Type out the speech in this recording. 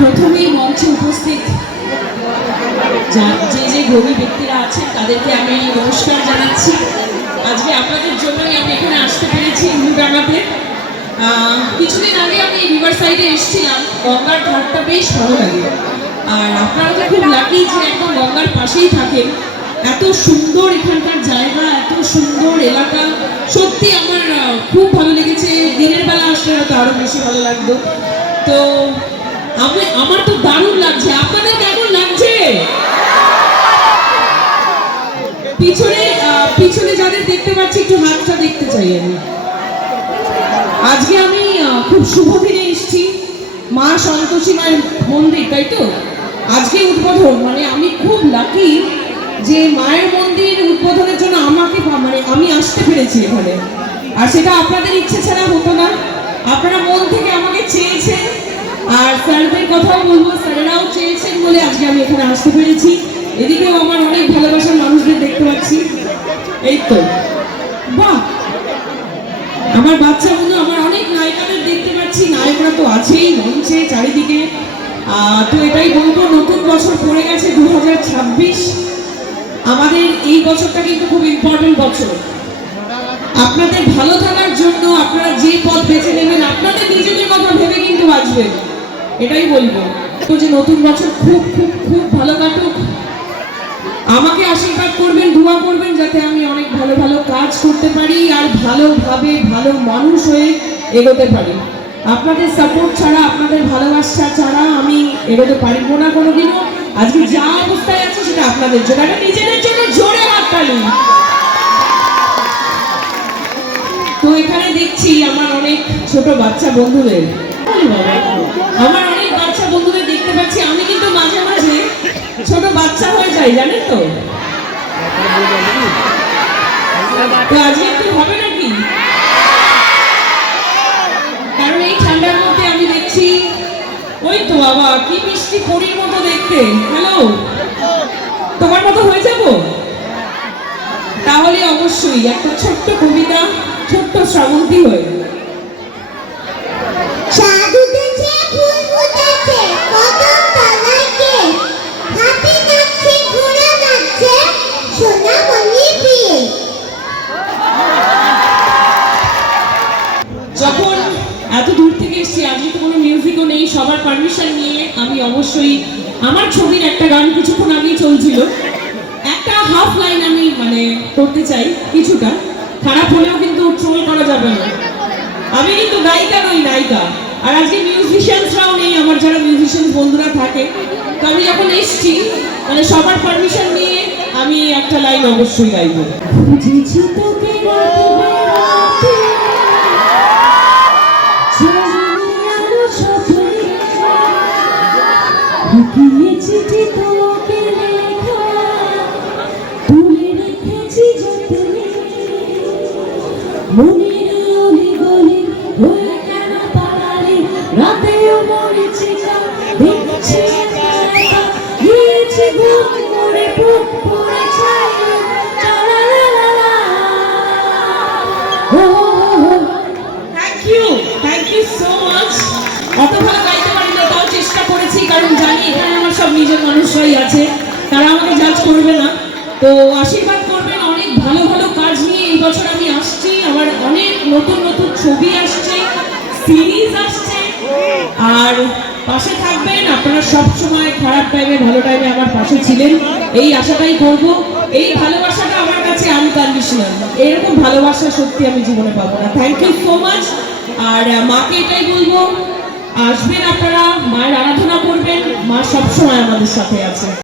প্রথমেই মঞ্চে উপস্থিত যে গভীর ব্যক্তিরা আছেন তাদেরকে আমি নমস্কার জানাচ্ছি। আজকে আপনাদের জন্যই আমি এখানে আসতে পেরেছি উলুডাঙ্গাতে। কিছুদিন আগে আমি রিভার সাইডে এসেছিলাম, গঙ্গার ঘাটটা বেশ ভালো লাগে। আর আপনারা তো খুব লাকি যে একদম গঙ্গার পাশেই থাকেন। এত সুন্দর এখানকার জায়গা, এত সুন্দর এলাকা, সত্যি আমার খুব ভালো লেগেছে। দিনের বেলা আসলে হয়তো আরো বেশি ভালো লাগতো। তো আমার তো দারুণ লাগছে। আপনাদের কেমন লাগছে? পিছনে যাদের দেখতে পাচ্ছি একটু হাতটা দেখতে চাই আমি। আজকে আমি খুব শুভ দিনে এসেছি, মা সন্তোষী মায়ের মন্দির, তাই তো? আজকে উদ্বোধন, মানে আমি খুব লাকি যে মায়ের মন্দির উদ্বোধনের জন্য আমি আসতে পেরেছি এখানে। আর সেটা আপনাদের ইচ্ছে ছাড়া হতো না, আপনারা মন থেকে আমাকে চেয়েছেন। আর স্যারদের কথাও বলবো, স্যারেরাও চেয়েছেন বলে আজকে আমি এখানে আসতে পেরেছি। এদিকেও আমার অনেক ভালোবাসার মানুষদের দেখতে পাচ্ছি। এই তো বাহ, আমার বাচ্চা বন্ধু, আমার অনেক নায়িকাদের দেখতে পাচ্ছি। নায়করা তো আছেই মঞ্চে চারিদিকে। তো এটাই বলবো, নতুন বছর পড়ে গেছে 2026। আমাদের এই বছরটা কিন্তু খুব ইম্পর্টেন্ট বছর। আপনাদের ভালো থাকার জন্য আপনারা যে পথ বেছে নেবেন, আপনাদের নিজেদের কথা ভেবে কিন্তু বাঁচবেন, এটাই বলবো। তো যে নতুন বছর খুব খুব খুব ভালো কাটুক। আমাকে আশীর্বাদ করবেন, দোয়া করবেন যাতে আমি অনেক ভালো ভালো কাজ করতে পারি আর ভালোভাবে ভালো মানুষ হয়ে এগোতে পারি। আপনাদের সাপোর্ট ছাড়া, আপনাদের ভালোবাসা ছাড়া আমি এগোতে পারবো না কোনোদিনও। আজকে যা অবস্থায় আছে সেটা আপনাদের জন্য, এটা নিজেদের জন্য জোরে হাততালি। তো এখানে দেখছি আমার অনেক ছোট বাচ্চা বন্ধুদের, আমার অনেক বাচ্চা বন্ধুদের দেখতে পাচ্ছি। আমি কিন্তু মাঝে মাঝে ছোট বাচ্চা হয়ে যাই, জানেন তো? আজকে একটু হবে নাকি? কারণ এই ঠান্ডার মধ্যে আমি দেখছি, ওই তো বাবা কি মিষ্টি পরীর মতো দেখতে। হ্যালো, তোমার মতো হয়ে যাব? তাহলে অবশ্যই একটা ছোট্ট কবিতা, ছোট্ট শ্রাবন্তী হয়ে। যখন এত দূর থেকে এসেছি, আজকে তো কোনো মিউজিকও নেই, সবার পারমিশন নিয়ে আমি অবশ্যই আমার ছবির একটা গান কিছুক্ষণ আগেই চলছিল, একটা হাফ লাইন আমি করতে চাই। কিছুটা খারাপ হলেও কিন্তু ট্রোল করা যাবে না। আমি কিন্তু গায়িকা নই, নায়িকা। আর আজকে মিউজিশিয়ানসরাও নেই, আমার যারা মিউজিশিয়ান বন্ধুরা থাকে। তো আমি যখন এসছি, সবার পারমিশন নিয়ে আমি একটা লাইন অবশ্যই গাইব। অত ভালো গাইতে পারি না, তাও চেষ্টা করেছি, কারণ জানি এখানে আমার সব নিজের মানুষরাই আছে, তারা আমাকে জাজ করবে না। তো আশীর্বাদ করবেন, অনেক ভালো ভালো কাজ নিয়ে এই বছর আমি আসছি। আমার অনেক নতুন নতুন ছবি আসছে, সিরিজ আসছে। আর পাশে থাকবেন আপনারা, সব সময় খারাপ টাইমে ভালো টাইমে আমার পাশে ছিলেন, এই আশাটাই করব। এই ভালোবাসাটা আমার কাছে আনকন্ডিশনাল, এরকম ভালোবাসা সত্যি আমি জীবনে পাবো না। Thank you so much. আর মাকে এটাই বলবো, আসবেন আপনারা, মায়ের আরাধনা করবেন, মা সবসময় আমাদের সাথে আছে।